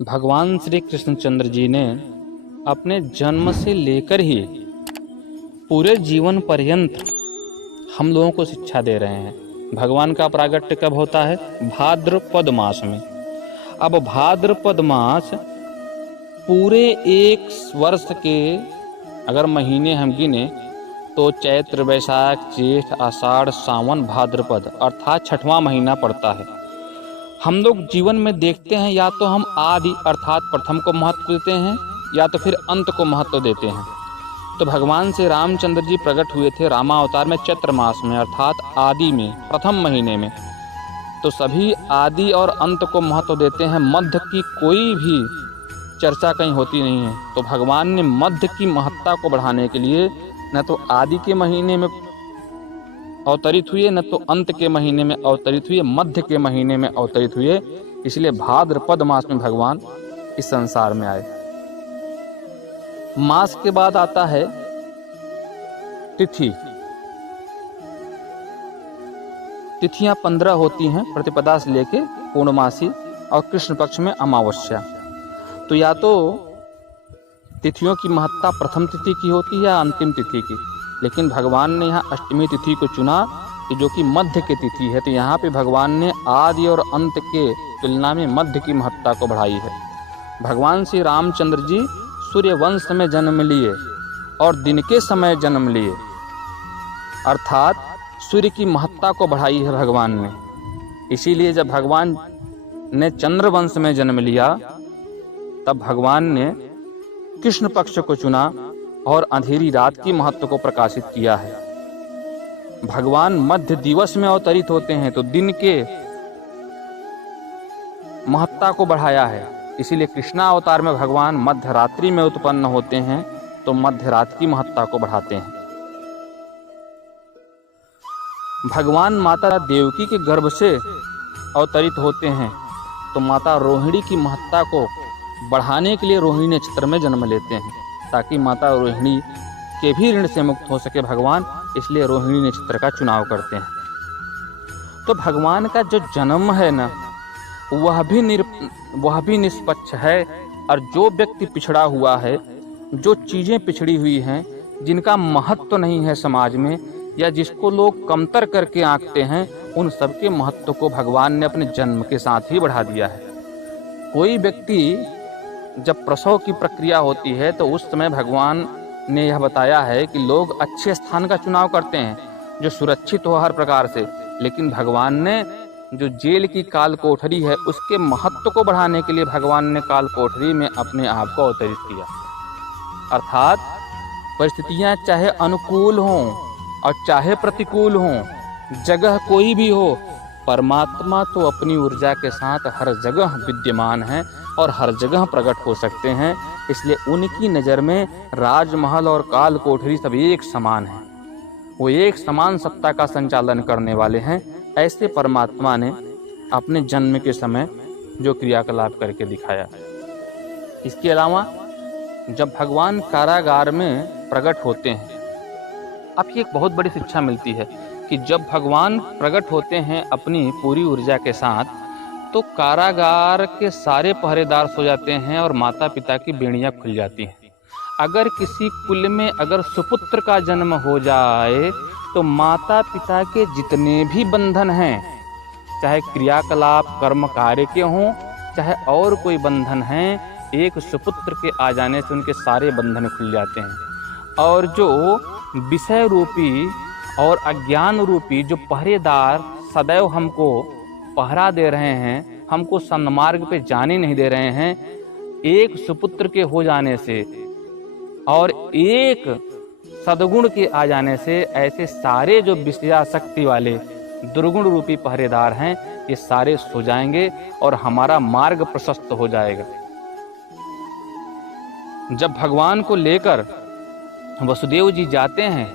भगवान श्री कृष्णचंद्र जी ने अपने जन्म से लेकर ही पूरे जीवन पर्यंत हम लोगों को शिक्षा दे रहे हैं। भगवान का प्रागट्य कब होता है? भाद्रपद मास में। अब भाद्रपद मास पूरे एक वर्ष के अगर महीने हम गिने तो चैत्र, वैशाख, जेठ, आषाढ़, सावन, भाद्रपद अर्थात 6वां महीना पड़ता है। हम लोग जीवन में देखते हैं या तो हम आदि अर्थात प्रथम को महत्व देते हैं या तो फिर अंत को महत्व देते हैं। तो भगवान से रामचंद्र जी प्रकट हुए थे रामावतार में चैत्र मास में अर्थात आदि में, प्रथम महीने में। तो सभी आदि और अंत को महत्व देते हैं, मध्य की कोई भी चर्चा कहीं होती नहीं है। तो भगवान ने मध्य की महत्ता को बढ़ाने के लिए न तो आदि के महीने में अवतरित हुए, न तो अंत के महीने में अवतरित हुए, मध्य के महीने में अवतरित हुए। इसलिए भाद्रपद मास में भगवान इस संसार में आए। मास के बाद आता है तिथि। तिथियां 15 होती हैं प्रतिपदा से लेके पूर्णमासी और कृष्ण पक्ष में अमावस्या। तो या तो तिथियों की महत्ता प्रथम तिथि की होती है या अंतिम तिथि की, लेकिन भगवान ने यहाँ अष्टमी तिथि को चुना कि जो कि मध्य की तिथि है। तो यहाँ पे भगवान ने आदि और अंत के तुलना में मध्य की महत्ता को बढ़ाई है। भगवान श्री रामचंद्र जी सूर्य वंश में जन्म लिए और दिन के समय जन्म लिए, अर्थात सूर्य की महत्ता को बढ़ाई है भगवान ने। इसीलिए जब भगवान ने चंद्र वंश में जन्म लिया तब भगवान ने कृष्ण पक्ष को चुना और अंधेरी रात की महत्व को प्रकाशित किया है। भगवान मध्य दिवस में अवतरित होते हैं तो दिन के महत्ता को बढ़ाया है। इसीलिए कृष्णा अवतार में भगवान मध्य रात्रि में उत्पन्न होते हैं तो मध्य रात की महत्ता को बढ़ाते हैं। भगवान माता देवकी के गर्भ से अवतरित होते हैं तो माता रोहिणी की महत्ता को बढ़ाने के लिए रोहिणी नक्षत्र में जन्म लेते हैं ताकि माता रोहिणी के भी ऋण से मुक्त हो सके भगवान, इसलिए रोहिणी नक्षत्र का चुनाव करते हैं। तो भगवान का जो जन्म है ना वह भी निष्पक्ष है। और जो व्यक्ति पिछड़ा हुआ है, जो चीज़ें पिछड़ी हुई हैं, जिनका महत्व नहीं है समाज में या जिसको लोग कमतर करके आंकते हैं, उन सबके महत्व को भगवान ने अपने जन्म के साथ ही बढ़ा दिया है। कोई व्यक्ति जब प्रसव की प्रक्रिया होती है तो उस समय भगवान ने यह बताया है कि लोग अच्छे स्थान का चुनाव करते हैं जो सुरक्षित हो हर प्रकार से, लेकिन भगवान ने जो जेल की काल कोठरी है उसके महत्व को बढ़ाने के लिए भगवान ने काल कोठरी में अपने आप को अवतरित किया। अर्थात परिस्थितियां चाहे अनुकूल हों और चाहे प्रतिकूल हों, जगह कोई भी हो, परमात्मा तो अपनी ऊर्जा के साथ हर जगह विद्यमान है और हर जगह प्रकट हो सकते हैं। इसलिए उनकी नज़र में राजमहल और काल कोठरी सब एक समान हैं। वो एक समान सत्ता का संचालन करने वाले हैं। ऐसे परमात्मा ने अपने जन्म के समय जो क्रियाकलाप करके दिखाया। इसके अलावा जब भगवान कारागार में प्रकट होते हैं, आपकी एक बहुत बड़ी शिक्षा मिलती है कि जब भगवान प्रकट होते हैं अपनी पूरी ऊर्जा के साथ तो कारागार के सारे पहरेदार सो जाते हैं और माता पिता की बेड़ियां खुल जाती हैं। अगर किसी कुल में अगर सुपुत्र का जन्म हो जाए तो माता पिता के जितने भी बंधन हैं, चाहे क्रियाकलाप कर्म कार्य के हों चाहे और कोई बंधन हैं, एक सुपुत्र के आ जाने से उनके सारे बंधन खुल जाते हैं। और जो विषय रूपी और अज्ञान रूपी जो पहरेदार सदैव हमको पहरा दे रहे हैं, हमको सन्मार्ग पे जाने नहीं दे रहे हैं, एक सुपुत्र के हो जाने से और एक सद्गुण के आ जाने से ऐसे सारे जो विषयाशक्ति वाले दुर्गुण रूपी पहरेदार हैं ये सारे सो जाएंगे और हमारा मार्ग प्रशस्त हो जाएगा। जब भगवान को लेकर वसुदेव जी जाते हैं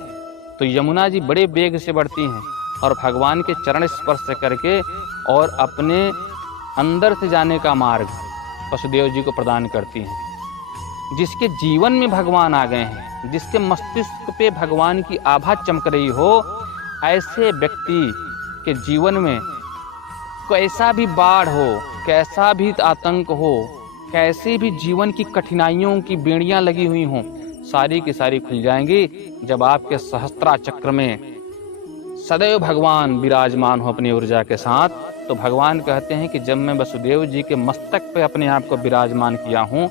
तो यमुना जी बड़े वेग से बढ़ती हैं और भगवान के चरण स्पर्श करके और अपने अंदर से जाने का मार्ग वसुदेव जी को प्रदान करती हैं। जिसके जीवन में भगवान आ गए हैं, जिसके मस्तिष्क पे भगवान की आभा चमक रही हो, ऐसे व्यक्ति के जीवन में कैसा भी बाढ़ हो, कैसा भी आतंक हो, कैसे भी जीवन की कठिनाइयों की बेड़ियां लगी हुई हों, सारी की सारी खुल जाएंगी जब आपके सहस्त्रा चक्र में सदैव भगवान विराजमान हो अपनी ऊर्जा के साथ। तो भगवान कहते हैं कि जब मैं वसुदेव जी के मस्तक पे अपने आप को विराजमान किया हूँ,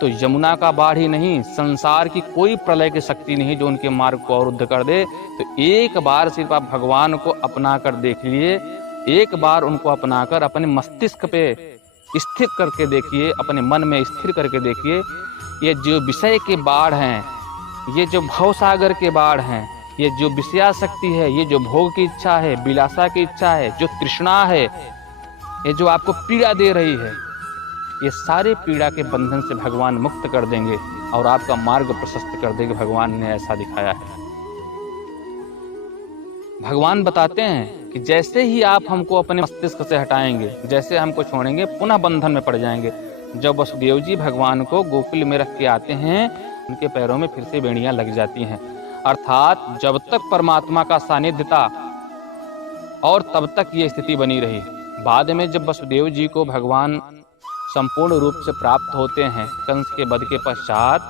तो यमुना का बाढ़ ही नहीं, संसार की कोई प्रलय की शक्ति नहीं जो उनके मार्ग को अवरुद्ध कर दे। तो एक बार सिर्फ आप भगवान को अपना कर देख लिए, एक बार उनको अपनाकर अपने मस्तिष्क पे स्थित करके देखिए, अपने मन में स्थिर करके देखिए। ये जो विषय के बाढ़ हैं, ये जो भवसागर के बाढ़ हैं, ये जो विषयाशक्ति है, ये जो भोग की इच्छा है, विलासा की इच्छा है, जो तृष्णा है, ये जो आपको पीड़ा दे रही है, ये सारे पीड़ा के बंधन से भगवान मुक्त कर देंगे और आपका मार्ग प्रशस्त कर देंगे। भगवान ने ऐसा दिखाया है। भगवान बताते हैं कि जैसे ही आप हमको अपने मस्तिष्क से हटाएंगे, जैसे हमको छोड़ेंगे, पुनः बंधन में पड़ जाएंगे। जब वसुदेव जी भगवान को गोकुल में रख के आते हैं, उनके पैरों में फिर से बेड़ियां लग जाती हैं। अर्थात जब तक परमात्मा का सानिध्य था और तब तक ये स्थिति बनी रही। बाद में जब वसुदेव जी को भगवान संपूर्ण रूप से प्राप्त होते हैं कंस के वध के पश्चात,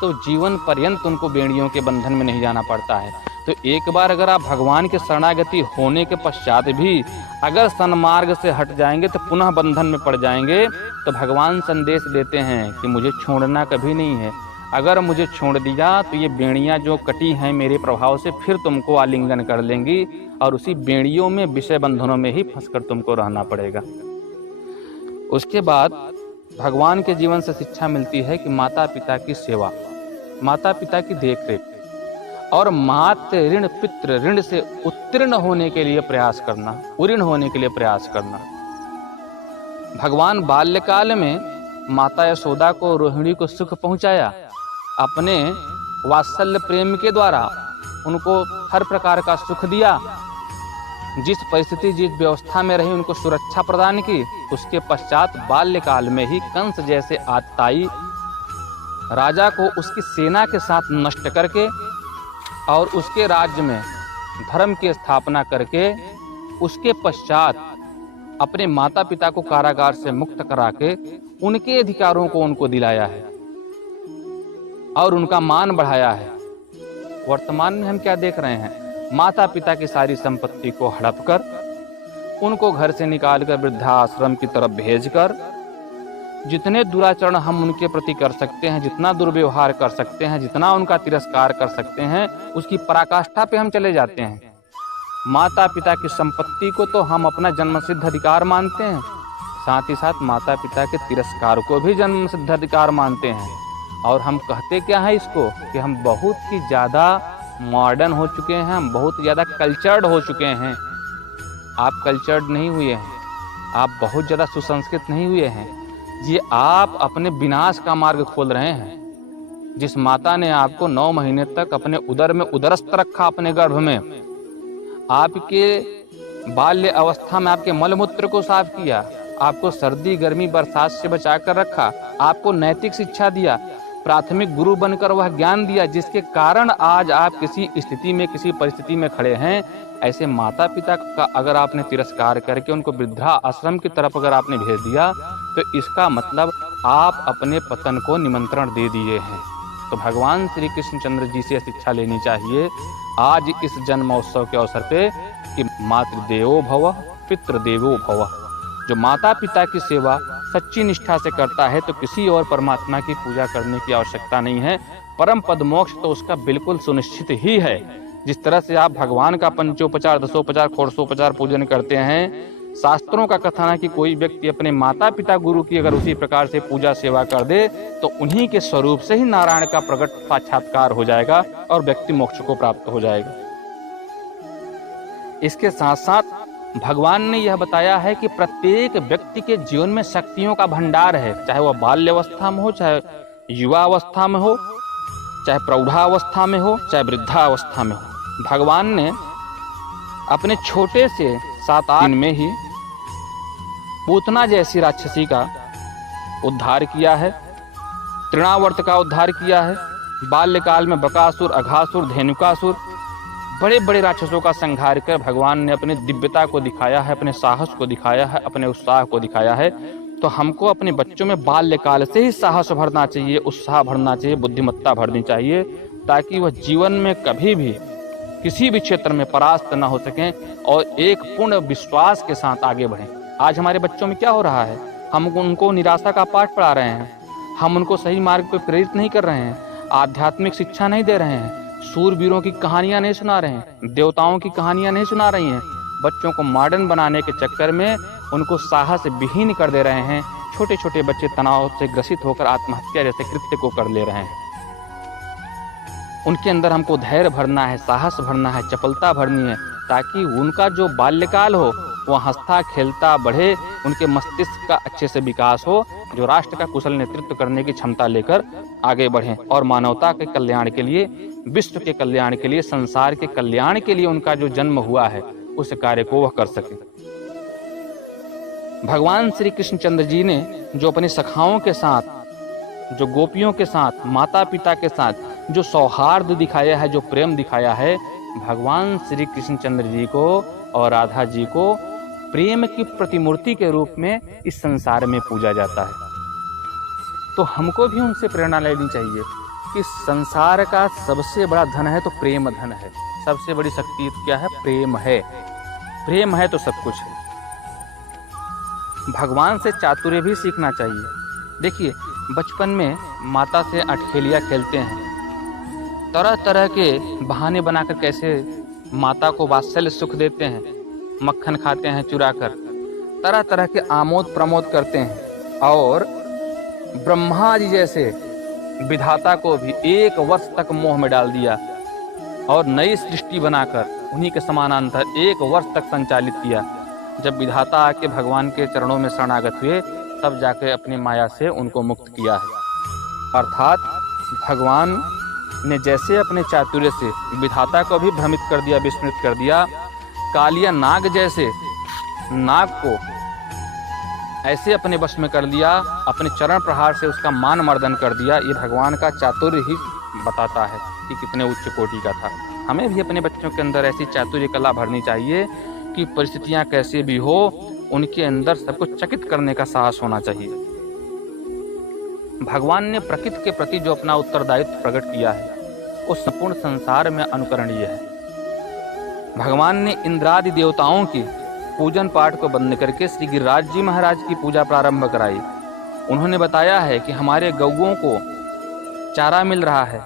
तो जीवन पर्यंत उनको बेड़ियों के बंधन में नहीं जाना पड़ता है। तो एक बार अगर आप भगवान के शरणागति होने के पश्चात भी अगर सन्मार्ग से हट जाएंगे तो पुनः बंधन में पड़ जाएंगे। तो भगवान संदेश देते हैं कि मुझे छोड़ना कभी नहीं है। अगर मुझे छोड़ दिया तो ये बेड़ियां जो कटी हैं मेरे प्रभाव से फिर तुमको आलिंगन कर लेंगी और उसी बेड़ियों में, विषय बंधनों में ही फंसकर तुमको रहना पड़ेगा। उसके बाद भगवान के जीवन से शिक्षा मिलती है कि माता पिता की सेवा, माता पिता की देखरेख और मातृ ऋण पितृ ऋण से उत्तीर्ण होने के लिए प्रयास करना, उऋण होने के लिए प्रयास करना। भगवान बाल्यकाल में माता यशोदा को, रोहिणी को सुख पहुंचाया। अपने वात्सल्य प्रेम के द्वारा उनको हर प्रकार का सुख दिया। जिस परिस्थिति, जिस व्यवस्था में रही, उनको सुरक्षा प्रदान की। उसके पश्चात बाल्यकाल में ही कंस जैसे आतताई राजा को उसकी सेना के साथ नष्ट करके और उसके राज्य में धर्म की स्थापना करके, उसके पश्चात अपने माता पिता को कारागार से मुक्त करा के उनके अधिकारों को उनको दिलाया है और उनका मान बढ़ाया है। वर्तमान में हम क्या देख रहे हैं? माता पिता की सारी संपत्ति को हड़प कर, उनको घर से निकालकर वृद्धाश्रम की तरफ भेजकर, जितने दुराचरण हम उनके प्रति कर सकते हैं, जितना दुर्व्यवहार कर सकते हैं, जितना उनका तिरस्कार कर सकते हैं, उसकी पराकाष्ठा पे हम चले जाते हैं। माता पिता की संपत्ति को तो हम अपना जन्मसिद्ध अधिकार मानते हैं, साथ ही साथ माता पिता के तिरस्कार को भी जन्मसिद्ध अधिकार मानते हैं। और हम कहते क्या है इसको कि हम बहुत ही ज़्यादा मॉडर्न हो चुके हैं, हम बहुत ज़्यादा कल्चर्ड हो चुके हैं। आप कल्चर्ड नहीं हुए हैं, आप बहुत ज़्यादा सुसंस्कृत नहीं हुए हैं। ये आप अपने विनाश का मार्ग खोल रहे हैं। जिस माता ने आपको 9 महीने तक अपने उदर में उदरस्थ रखा, अपने गर्भ में, आपके बाल्य अवस्था में आपके मलमूत्र को साफ किया, आपको सर्दी गर्मी बरसात से बचा कर रखा, आपको नैतिक शिक्षा दिया, प्राथमिक गुरु बनकर वह ज्ञान दिया, जिसके कारण आज आप किसी स्थिति में, किसी परिस्थिति में खड़े हैं। ऐसे माता पिता का अगर आपने तिरस्कार करके उनको वृद्धा आश्रम की तरफ अगर आपने भेज दिया, तो इसका मतलब आप अपने पतन को निमंत्रण दे दिए हैं। तो भगवान श्री कृष्णचंद्र जी से शिक्षा लेनी चाहिए आज इस जन्मोत्सव के अवसर पे कि मातृदेवो भव पितृदेवो भव। जो माता पिता की सेवा सच्ची निष्ठा से करता है तो किसी और परमात्मा की पूजा करने की आवश्यकता नहीं है। परम पद मोक्ष तो उसका बिल्कुल सुनिश्चित ही है। जिस तरह से आप भगवान का पंचोपचार, दसोपचार, षोडशोपचार पूजन करते हैं, शास्त्रों का कथन है कि कोई व्यक्ति अपने माता पिता गुरु की अगर उसी प्रकार से पूजा सेवा कर दे तो उन्हीं के स्वरूप से ही नारायण का प्रकट साक्षात्कार हो जाएगा और व्यक्ति मोक्ष को प्राप्त हो जाएगा। इसके साथ साथ भगवान ने यह बताया है कि प्रत्येक व्यक्ति के जीवन में शक्तियों का भंडार है, चाहे वह बाल्यावस्था में हो, चाहे युवावस्था में हो, चाहे प्रौढ़ावस्था में हो, चाहे वृद्धावस्था में हो। भगवान ने अपने छोटे से 7-8 दिन में ही पूतना जैसी राक्षसी का उद्धार किया है, तृणावर्त का उद्धार किया है। बाल्यकाल में बकासुर, अघासुर, धेनुकासुर, बड़े बड़े राक्षसों का संहार कर भगवान ने अपने दिव्यता को दिखाया है, अपने साहस को दिखाया है, अपने उत्साह को दिखाया है। तो हमको अपने बच्चों में बाल्यकाल से ही साहस भरना चाहिए, उत्साह भरना चाहिए, बुद्धिमत्ता भरनी चाहिए, ताकि वह जीवन में कभी भी किसी भी क्षेत्र में परास्त न हो सकें और एक पूर्ण विश्वास के साथ आगे बढ़ें। आज हमारे बच्चों में क्या हो रहा है, हम उनको निराशा का पाठ पढ़ा रहे हैं, हम उनको सही मार्ग पर प्रेरित नहीं कर रहे हैं, आध्यात्मिक शिक्षा नहीं दे रहे हैं, सूरवीरों की कहानियां नहीं सुना रहे हैं, देवताओं की कहानियां नहीं सुना रही हैं। बच्चों को मॉडर्न बनाने के चक्कर में उनको साहस विहीन कर दे रहे हैं। छोटे छोटे बच्चे तनाव से ग्रसित होकर आत्महत्या जैसे कृत्य को कर ले रहे हैं। उनके अंदर हमको धैर्य भरना है, साहस भरना है, चपलता भरनी है, ताकि उनका जो बाल्यकाल हो वह हंसता खेलता बढ़े, उनके मस्तिष्क का अच्छे से विकास हो, जो राष्ट्र का कुशल नेतृत्व करने की क्षमता लेकर आगे बढ़ें और मानवता के कल्याण के लिए, विश्व के कल्याण के लिए, संसार के कल्याण के लिए उनका जो जन्म हुआ है उस कार्य को वह कर सके। भगवान श्री कृष्णचंद्र जी ने जो अपनी सखाओं के साथ, जो गोपियों के साथ, माता पिता के साथ जो सौहार्द दिखाया है, जो प्रेम दिखाया है, भगवान श्री कृष्णचंद्र जी को और राधा जी को प्रेम की प्रतिमूर्ति के रूप में इस संसार में पूजा जाता है। तो हमको भी उनसे प्रेरणा लेनी चाहिए कि संसार का सबसे बड़ा धन है तो प्रेम धन है, सबसे बड़ी शक्ति क्या है, प्रेम है। प्रेम है तो सब कुछ है। भगवान से चातुर्य भी सीखना चाहिए। देखिए, बचपन में माता से अटखेलियाँ खेलते हैं, तरह तरह के बहाने बनाकर कैसे माता को वात्सल्य सुख देते हैं, मक्खन खाते हैं चुरा कर, तरह तरह के आमोद प्रमोद करते हैं, और ब्रह्मा जी जैसे विधाता को भी 1 वर्ष तक मोह में डाल दिया और नई सृष्टि बनाकर उन्हीं के समानांतर 1 वर्ष तक संचालित किया। जब विधाता आके भगवान के चरणों में शरणागत हुए, तब जाके अपनी माया से उनको मुक्त किया है। अर्थात भगवान ने जैसे अपने चातुर्य से विधाता को भी भ्रमित कर दिया, विस्मृत कर दिया, कालिया नाग जैसे नाग को ऐसे अपने वश में कर लिया, अपने चरण प्रहार से उसका मान मर्दन कर दिया। ये भगवान का चातुर्य ही बताता है कि कितने उच्च कोटि का था। हमें भी अपने बच्चों के अंदर ऐसी चातुर्य कला भरनी चाहिए कि परिस्थितियां कैसे भी हो, उनके अंदर सबको चकित करने का साहस होना चाहिए। भगवान ने प्रकृति के प्रति जो अपना उत्तरदायित्व प्रकट किया है, वो संपूर्ण संसार में अनुकरणीय है। भगवान ने इंद्रादि देवताओं की पूजन पाठ को बंद करके श्री गिरिराज जी महाराज की पूजा प्रारंभ कराई। उन्होंने बताया है कि हमारे गौओं को चारा मिल रहा है,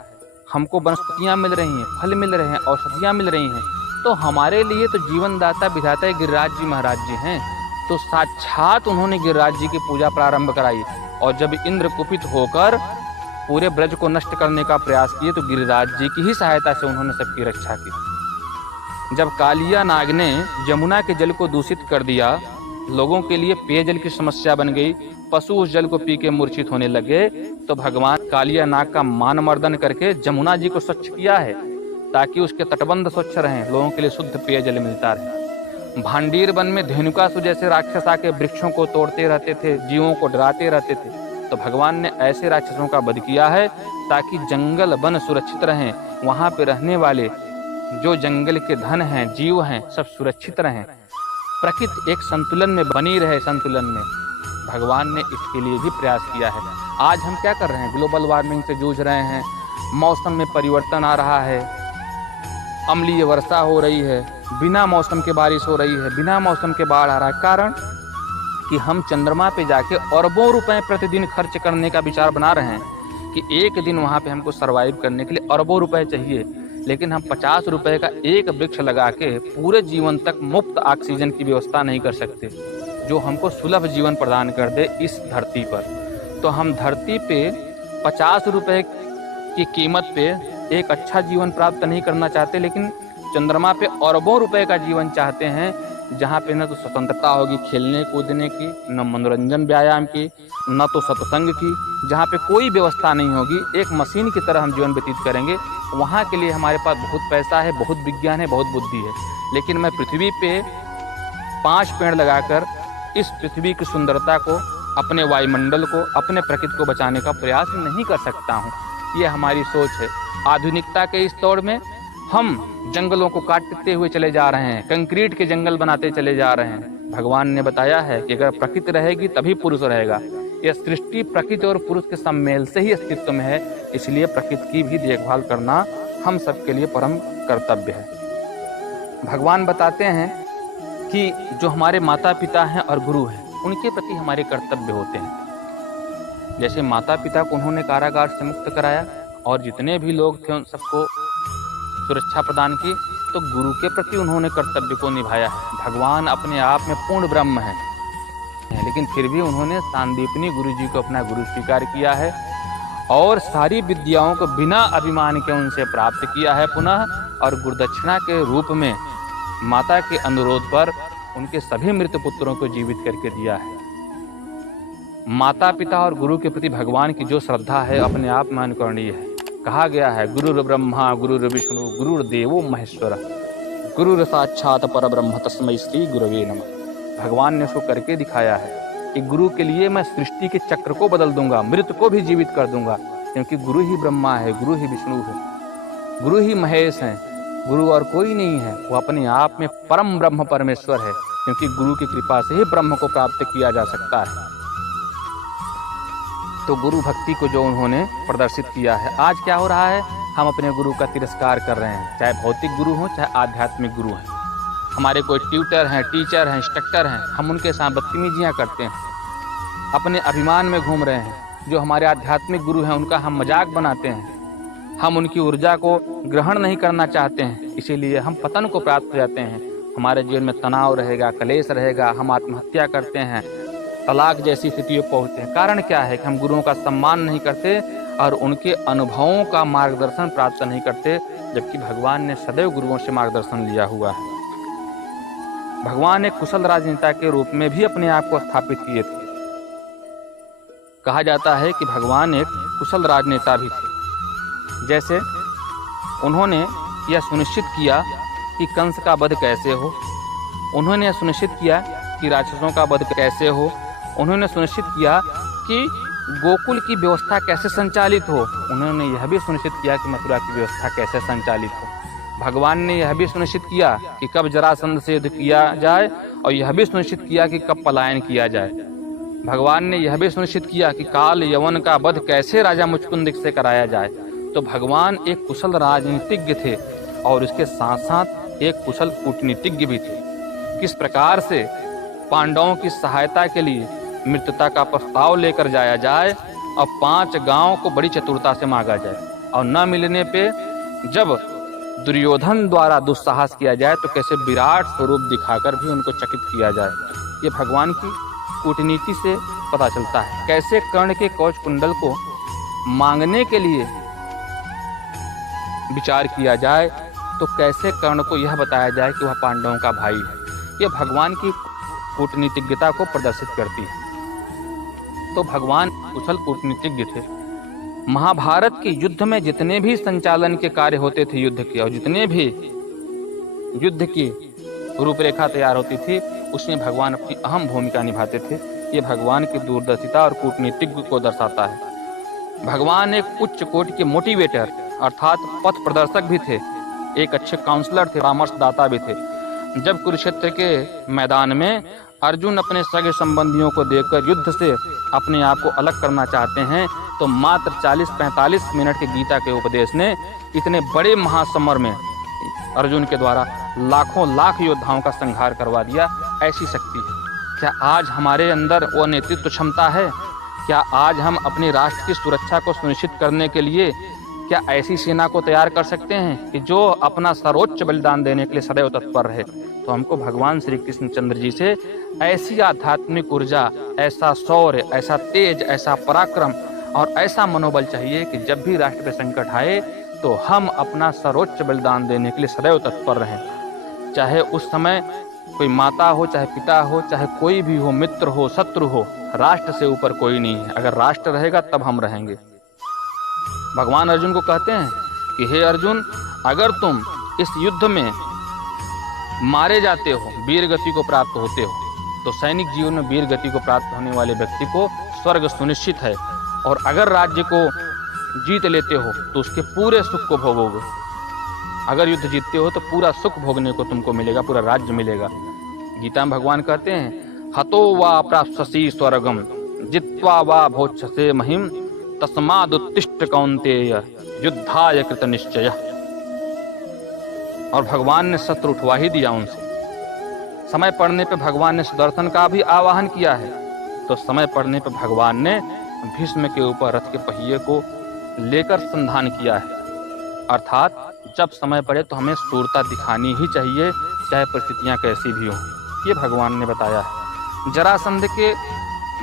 हमको वनस्पतियाँ मिल रही हैं, फल मिल रहे हैं, औषधियाँ मिल रही हैं, तो हमारे लिए तो जीवनदाता विधाता गिरिराज जी महाराज जी हैं। तो साक्षात उन्होंने गिरिराज जी की पूजा प्रारंभ कराई, और जब इंद्र कुपित होकर पूरे ब्रज को नष्ट करने का प्रयास किए, तो गिरिराज जी की ही सहायता से उन्होंने सबकी रक्षा की। जब कालिया नाग ने यमुना के जल को दूषित कर दिया, लोगों के लिए पेयजल की समस्या बन गई, पशु उस जल को पी के मूर्छित होने लगे, तो भगवान कालिया नाग का मान मर्दन करके जमुना जी को स्वच्छ किया है, ताकि उसके तटबंध स्वच्छ रहें, लोगों के लिए शुद्ध पेयजल मिलता रहे। भांडीर वन में धेनुकासुर जैसे राक्षस आके वृक्षों को तोड़ते रहते थे, जीवों को डराते रहते थे, तो भगवान ने ऐसे राक्षसों का वध किया है ताकि जंगल वन सुरक्षित रहें, वहाँ पे रहने वाले जो जंगल के धन हैं, जीव हैं, सब सुरक्षित रहें, प्रकृति एक संतुलन में बनी रहे। संतुलन में भगवान ने इसके लिए भी प्रयास किया है। आज हम क्या कर रहे हैं, ग्लोबल वार्मिंग से जूझ रहे हैं, मौसम में परिवर्तन आ रहा है, अम्लीय वर्षा हो रही है, बिना मौसम के बारिश हो रही है, बिना मौसम के बाढ़ आ रहा है। कारण कि हम चंद्रमा पे जाके अरबों रुपए प्रतिदिन खर्च करने का विचार बना रहे हैं कि एक दिन वहाँ पे हमको सरवाइव करने के लिए अरबों रुपए चाहिए, लेकिन हम 50 रुपए का एक वृक्ष लगा के पूरे जीवन तक मुफ्त ऑक्सीजन की व्यवस्था नहीं कर सकते, जो हमको सुलभ जीवन प्रदान कर दे इस धरती पर। तो हम धरती पे 50 रुपए की कीमत पे एक अच्छा जीवन प्राप्त नहीं करना चाहते, लेकिन चंद्रमा पे अरबों रुपए का जीवन चाहते हैं, जहाँ पे न तो स्वतंत्रता होगी खेलने कूदने की, न मनोरंजन व्यायाम की, न तो सत्संग की, जहाँ पे कोई व्यवस्था नहीं होगी, एक मशीन की तरह हम जीवन व्यतीत करेंगे। वहाँ के लिए हमारे पास बहुत पैसा है, बहुत विज्ञान है, बहुत बुद्धि है, लेकिन मैं पृथ्वी पे 5 पेड़ लगाकर इस पृथ्वी की सुंदरता को, अपने वायुमंडल को, अपने प्रकृति को बचाने का प्रयास नहीं कर सकता हूँ। ये हमारी सोच है। आधुनिकता के इस दौर में हम जंगलों को काटते हुए चले जा रहे हैं, कंक्रीट के जंगल बनाते चले जा रहे हैं, भगवान ने बताया है कि अगर प्रकृति रहेगी तभी पुरुष रहेगा। यह सृष्टि प्रकृति और पुरुष के सम्मेल से ही अस्तित्व में है, इसलिए प्रकृति की भी देखभाल करना हम सबके लिए परम कर्तव्य है। भगवान बताते हैं कि जो हमारे माता पिता हैं और गुरु हैं, उनके प्रति हमारे कर्तव्य होते हैं। जैसे माता पिता को उन्होंने कारागार से मुक्त कराया और जितने भी लोग थे उन सबको सुरक्षा प्रदान की, तो गुरु के प्रति उन्होंने कर्तव्य को निभाया है। भगवान अपने आप में पूर्ण ब्रह्म है, लेकिन फिर भी उन्होंने सांदीपनी गुरु जी को अपना गुरु स्वीकार किया है और सारी विद्याओं को बिना अभिमान के उनसे प्राप्त किया है पुनः, और गुरुदक्षिणा के रूप में माता के अनुरोध पर उनके सभी मृत पुत्रों को जीवित करके दिया है। माता पिता और गुरु के प्रति भगवान की जो श्रद्धा है अपने आप में अनुकरणीय है। कहा गया है गुरुर ब्रह्मा गुरुर विष्णु गुरुर्देवो महेश्वर गुरुर साक्षात परब्रह्म तस्मै श्री गुरवे नमः। भगवान ने उसको करके दिखाया है कि गुरु के लिए मैं सृष्टि के चक्र को बदल दूंगा, मृत को भी जीवित कर दूंगा, क्योंकि गुरु ही ब्रह्मा है, गुरु ही विष्णु है, गुरु ही महेश है, गुरु और कोई नहीं है। वो अपने आप में परम ब्रह्म परमेश्वर है, क्योंकि गुरु की कृपा से ही ब्रह्म को प्राप्त किया जा सकता है। तो गुरु भक्ति को जो उन्होंने प्रदर्शित किया है, आज क्या हो रहा है, हम अपने गुरु का तिरस्कार कर रहे हैं, चाहे भौतिक गुरु हों चाहे आध्यात्मिक गुरु हैं। हमारे कोई ट्यूटर हैं, टीचर हैं, इंस्ट्रक्टर हैं, हम उनके साथ बदतमीजियाँ करते हैं, अपने अभिमान में घूम रहे हैं। जो हमारे आध्यात्मिक गुरु हैं उनका हम मजाक बनाते हैं, हम उनकी ऊर्जा को ग्रहण नहीं करना चाहते हैं, इसीलिए हम पतन को प्राप्त हो जाते हैं। हमारे जीवन में तनाव रहेगा, क्लेश रहेगा, हम आत्महत्या करते हैं, तलाक जैसी स्थितियों पहुँचते हैं। कारण क्या है कि हम गुरुओं का सम्मान नहीं करते और उनके अनुभवों का मार्गदर्शन प्राप्त नहीं करते, जबकि भगवान ने सदैव गुरुओं से मार्गदर्शन लिया हुआ है। भगवान एक कुशल राजनेता के रूप में भी अपने आप को स्थापित किए थे। कहा जाता है कि भगवान एक कुशल राजनेता भी थे। जैसे उन्होंने यह सुनिश्चित किया कि कंस का वध कैसे हो, उन्होंने यह सुनिश्चित किया कि राक्षसों का वध कैसे हो, उन्होंने सुनिश्चित किया कि गोकुल की व्यवस्था कैसे संचालित हो, उन्होंने यह भी सुनिश्चित किया कि मथुरा की व्यवस्था कैसे संचालित हो। भगवान ने यह भी सुनिश्चित किया कि कब जरासंध से युद्ध किया जाए और यह भी सुनिश्चित किया कि कब पलायन किया जाए। भगवान ने यह भी सुनिश्चित किया कि काल यवन का वध कैसे राजा मुचकुंद से कराया जाए। तो भगवान एक कुशल राजनीतिज्ञ थे और इसके साथ साथ एक कुशल कूटनीतिज्ञ भी थे। किस प्रकार से पांडवों की सहायता के लिए मित्रता का प्रस्ताव लेकर जाया जाए और 5 गांव को बड़ी चतुरता से मांगा जाए, और न मिलने पे जब दुर्योधन द्वारा दुस्साहस किया जाए तो कैसे विराट स्वरूप दिखाकर भी उनको चकित किया जाए। ये भगवान की कूटनीति से पता चलता है। कैसे कर्ण के कवच कुंडल को मांगने के लिए विचार किया जाए तो कैसे कर्ण को यह बताया जाए कि वह पांडवों का भाई है। यह भगवान की कूटनीतिज्ञता को प्रदर्शित करती है। तो भगवान कुशल कूटनीतिज्ञ थे। महाभारत के युद्ध में जितने भी संचालन के कार्य होते थे युद्ध के, और जितने भी युद्ध की रूपरेखा तैयार होती थी, उसमें भगवान अपनी अहम भूमिका निभाते थे। ये भगवान की दूरदर्शिता और कूटनीतिज्ञ को दर्शाता है। भगवान एक उच्च कोटि के मोटिवेटर अर्थात पथ प्रदर्शक भी थे, एक अच्छे काउंसलर थे, परामर्शदाता भी थे। जब कुरुक्षेत्र के मैदान में अर्जुन अपने सगे संबंधियों को देखकर युद्ध से अपने आप को अलग करना चाहते हैं, तो मात्र 40-45 मिनट के गीता के उपदेश ने इतने बड़े महासमर में अर्जुन के द्वारा लाखों लाख योद्धाओं का संहार करवा दिया। ऐसी शक्ति है। क्या आज हमारे अंदर वो नेतृत्व क्षमता है? क्या आज हम अपने राष्ट्र की सुरक्षा को सुनिश्चित करने के लिए क्या ऐसी सेना को तैयार कर सकते हैं कि जो अपना सर्वोच्च बलिदान देने के लिए सदैव तत्पर रहे? तो हमको भगवान श्री कृष्णचंद्र जी से ऐसी आध्यात्मिक ऊर्जा, ऐसा शौर्य, ऐसा तेज, ऐसा पराक्रम और ऐसा मनोबल चाहिए कि जब भी राष्ट्र पे संकट आए तो हम अपना सर्वोच्च बलिदान देने के लिए सदैव तत्पर रहें। चाहे उस समय कोई माता हो, चाहे पिता हो, चाहे कोई भी हो, मित्र हो, शत्रु हो, राष्ट्र से ऊपर कोई नहीं है। अगर राष्ट्र रहेगा तब हम रहेंगे। भगवान अर्जुन को कहते हैं कि हे अर्जुन, अगर तुम इस युद्ध में मारे जाते हो, वीर गति को प्राप्त होते हो, तो सैनिक जीवन में वीर गति को प्राप्त होने वाले व्यक्ति को स्वर्ग सुनिश्चित है। और अगर राज्य को जीत लेते हो तो उसके पूरे सुख को भोगोगे। अगर युद्ध जीतते हो तो पूरा सुख भोगने को तुमको मिलेगा, पूरा राज्य मिलेगा। गीता में भगवान कहते हैं, हतो वा प्राप्स्यसि स्वर्गम जित्वा वा भोक्षसे महिम तस्मादुत्तिष्ठ कौन्तेय युद्धाय कृत निश्चय। और भगवान ने शस्त्र उठवा ही दिया उनसे। समय पड़ने पे भगवान ने सुदर्शन का भी आवाहन किया है, तो समय पड़ने पे भगवान ने भीष्म के ऊपर रथ के पहिए को लेकर संधान किया है। अर्थात जब समय पड़े तो हमें शूरता दिखानी ही चाहिए, चाहे परिस्थितियां कैसी भी हों, ये भगवान ने बताया है। जरासंध के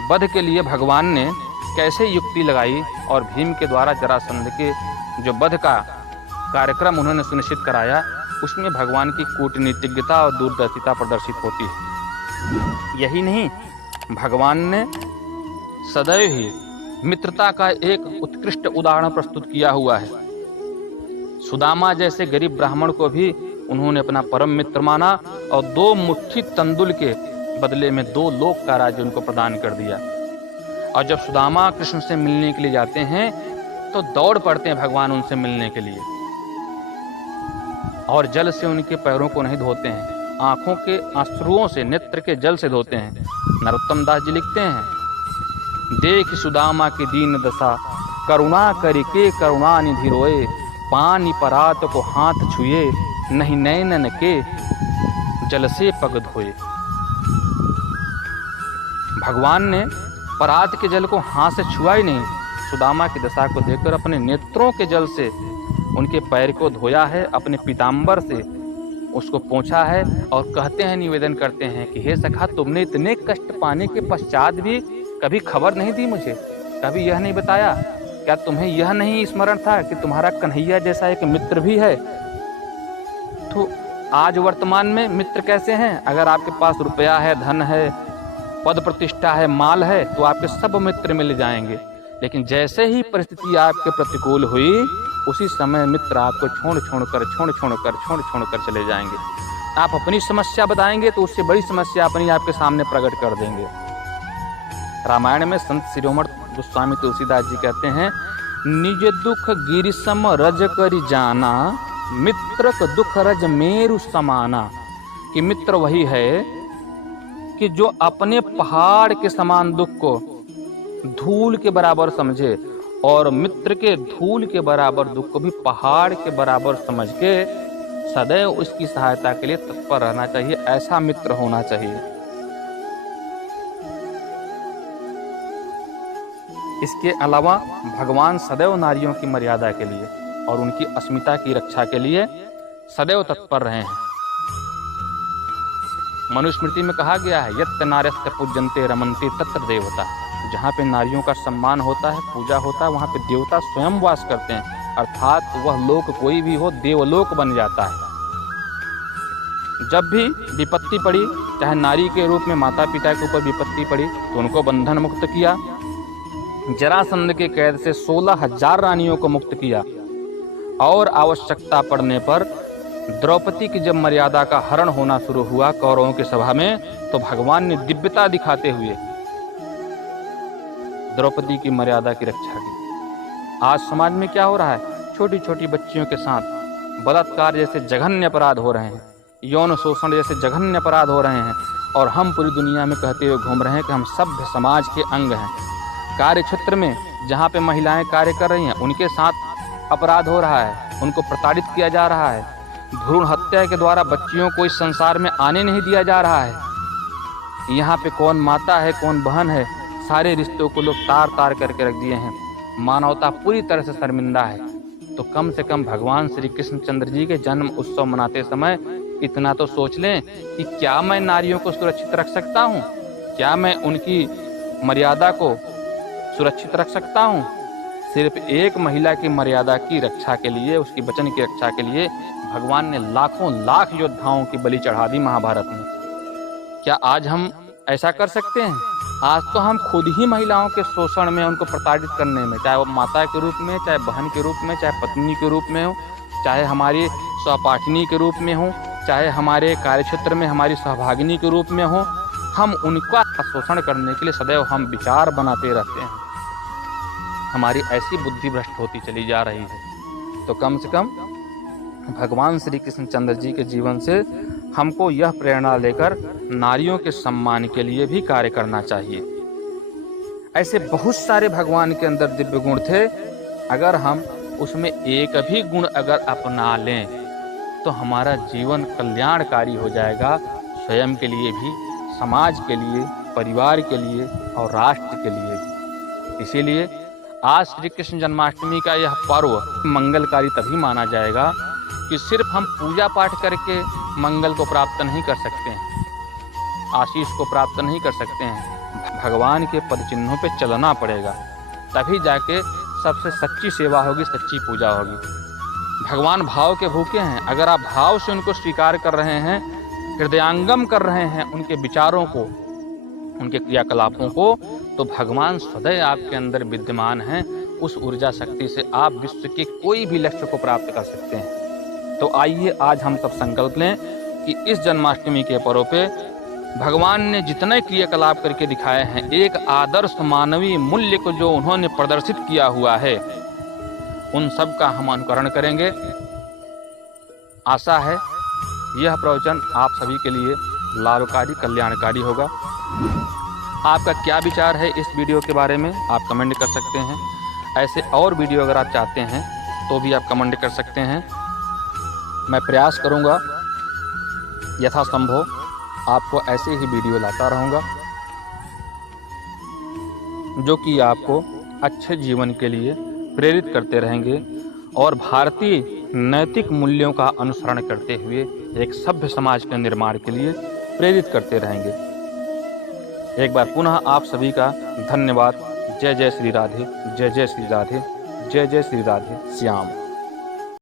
वध के लिए भगवान ने कैसे युक्ति लगाई और भीम के द्वारा जरासंध के जो वध का कार्यक्रम उन्होंने सुनिश्चित कराया, उसमें भगवान की कूटनीतिज्ञता और दूरदर्शिता प्रदर्शित होती है। यही नहीं, भगवान ने सदैव ही मित्रता का एक उत्कृष्ट उदाहरण प्रस्तुत किया हुआ है। सुदामा जैसे गरीब ब्राह्मण को भी उन्होंने अपना परम मित्र माना और 2 मुट्ठी तंदुल के बदले में 2 लोक का राज्य उनको प्रदान कर दिया। और जब सुदामा कृष्ण से मिलने के लिए जाते हैं तो दौड़ पड़ते हैं भगवान उनसे मिलने के लिए, और जल से उनके पैरों को नहीं धोते हैं, आंखों के आंसुओं से, नेत्र के जल से धोते हैं। नरोत्तम दास जी लिखते हैं, देख सुदामा की दीन दशा करुणा करके करुणा निधि रोए, पानी परात को हाथ छुए नहीं नैनन के जल से पग धोए। भगवान ने परात के जल को हाथ से छुआ ही नहीं, सुदामा की दशा को देखकर अपने नेत्रों के जल से उनके पैर को धोया है, अपने पीताम्बर से उसको पोंछा है। और कहते हैं, निवेदन करते हैं कि हे सखा, तुमने इतने कष्ट पाने के पश्चात भी कभी खबर नहीं दी मुझे, कभी यह नहीं बताया, क्या तुम्हें यह नहीं स्मरण था कि तुम्हारा कन्हैया जैसा एक मित्र भी है? तो आज वर्तमान में मित्र कैसे हैं? अगर आपके पास रुपया है, धन है, पद प्रतिष्ठा है, माल है, तो आपके सब मित्र मिल जाएंगे। लेकिन जैसे ही परिस्थिति आपके प्रतिकूल हुई, उसी समय मित्र आपको छोड़ छोड़ कर चले जाएंगे। आप अपनी समस्या बताएंगे तो उससे बड़ी समस्या अपनी आपके सामने प्रकट कर देंगे। रामायण में संत शिरोमणि गोस्वामी तुलसीदास जी कहते हैं, निज दुख गिरिसम रज करि जाना, मित्र का दुख रज मेरु समाना। कि मित्र वही है कि जो अपने पहाड़ के समान दुख को धूल के बराबर समझे, और मित्र के धूल के बराबर दुख को भी पहाड़ के बराबर समझ के सदैव उसकी सहायता के लिए तत्पर रहना चाहिए। ऐसा मित्र होना चाहिए। इसके अलावा भगवान सदैव नारियों की मर्यादा के लिए और उनकी अस्मिता की रक्षा के लिए सदैव तत्पर रहे हैं। मनुस्मृति में कहा गया है, यत् नार्यस्त पूज्यन्ते रमन्ते तत्र देवता। जहाँ पे नारियों का सम्मान होता है, पूजा होता है, वहाँ पे देवता स्वयं वास करते हैं। अर्थात वह लोक कोई भी हो, देवलोक बन जाता है। जब भी विपत्ति पड़ी, चाहे नारी के रूप में माता पिता के ऊपर विपत्ति पड़ी, तो उनको बंधन मुक्त किया। जरासंध के कैद से 16,000 रानियों को मुक्त किया। और आवश्यकता पड़ने पर द्रौपदी की जब मर्यादा का हरण होना शुरू हुआ कौरवों की सभा में, तो भगवान ने दिव्यता दिखाते हुए द्रौपदी की मर्यादा की रक्षा की। आज समाज में क्या हो रहा है? छोटी छोटी बच्चियों के साथ बलात्कार जैसे जघन्य अपराध हो रहे हैं, यौन शोषण जैसे जघन्य अपराध हो रहे हैं, और हम पूरी दुनिया में कहते हुए घूम रहे हैं कि हम सभ्य समाज के अंग हैं। कार्य क्षेत्र में जहाँ पे महिलाएं कार्य कर रही हैं, उनके साथ अपराध हो रहा है, उनको प्रताड़ित किया जा रहा है। भ्रूण हत्या के द्वारा बच्चियों को इस संसार में आने नहीं दिया जा रहा है। यहाँ पे कौन माता है, कौन बहन है, सारे रिश्तों को लोग तार तार करके रख दिए हैं। मानवता पूरी तरह से शर्मिंदा है। तो कम से कम भगवान श्री कृष्णचंद्र जी के जन्म उत्सव मनाते समय इतना तो सोच लें कि क्या मैं नारियों को सुरक्षित रख सकता हूँ? क्या मैं उनकी मर्यादा को सुरक्षित रख सकता हूँ? सिर्फ एक महिला की मर्यादा की रक्षा के लिए, उसकी वचन की रक्षा के लिए भगवान ने लाखों लाख योद्धाओं की बलि चढ़ा दी महाभारत में। क्या आज हम ऐसा कर सकते हैं? आज तो हम खुद ही महिलाओं के शोषण में, उनको प्रताड़ित करने में, चाहे वो माता के रूप में, चाहे बहन के रूप में, चाहे पत्नी के रूप में हो, चाहे हमारी सहपाठिनी के रूप में हो, चाहे हमारे कार्यक्षेत्र में हमारी सहभागिनी के रूप में हो, हम उनका शोषण करने के लिए सदैव हम विचार बनाते रहते हैं। हमारी ऐसी बुद्धि भ्रष्ट होती चली जा रही है। तो कम से कम भगवान श्री कृष्णचंद्र जी के जीवन से हमको यह प्रेरणा लेकर नारियों के सम्मान के लिए भी कार्य करना चाहिए। ऐसे बहुत सारे भगवान के अंदर दिव्य गुण थे, अगर हम उसमें एक भी गुण अगर अपना लें तो हमारा जीवन कल्याणकारी हो जाएगा, स्वयं के लिए भी, समाज के लिए, परिवार के लिए और राष्ट्र के लिए भी। इसीलिए आज श्री कृष्ण जन्माष्टमी का यह पर्व मंगलकारी तभी माना जाएगा कि सिर्फ हम पूजा पाठ करके मंगल को प्राप्त नहीं कर सकते हैं, आशीष को प्राप्त नहीं कर सकते हैं। भगवान के पद चिन्हों पे चलना पड़ेगा, तभी जाके सबसे सच्ची सेवा होगी, सच्ची पूजा होगी। भगवान भाव के भूखे हैं, अगर आप भाव से उनको स्वीकार कर रहे हैं, हृदयांगम कर रहे हैं उनके विचारों को, उनके क्रियाकलापों को, तो भगवान सदैव आपके अंदर विद्यमान हैं। उस ऊर्जा शक्ति से आप विश्व के कोई भी लक्ष्य को प्राप्त कर सकते हैं। तो आइए आज हम सब संकल्प लें कि इस जन्माष्टमी के पर्व पे भगवान ने जितने क्रियाकलाप करके दिखाए हैं, एक आदर्श मानवीय मूल्य को जो उन्होंने प्रदर्शित किया हुआ है, उन सब का हम अनुकरण करेंगे। आशा है यह प्रवचन आप सभी के लिए लाभकारी, कल्याणकारी होगा। आपका क्या विचार है इस वीडियो के बारे में, आप कमेंट कर सकते हैं। ऐसे और वीडियो अगर आप चाहते हैं तो भी आप कमेंट कर सकते हैं। मैं प्रयास करूंगा यथासंभव आपको ऐसे ही वीडियो लाता रहूंगा, जो कि आपको अच्छे जीवन के लिए प्रेरित करते रहेंगे और भारतीय नैतिक मूल्यों का अनुसरण करते हुए एक सभ्य समाज के निर्माण के लिए प्रेरित करते रहेंगे। एक बार पुनः आप सभी का धन्यवाद। जय जय श्री राधे, जय जय श्री राधे, जय जय श्री राधे श्याम।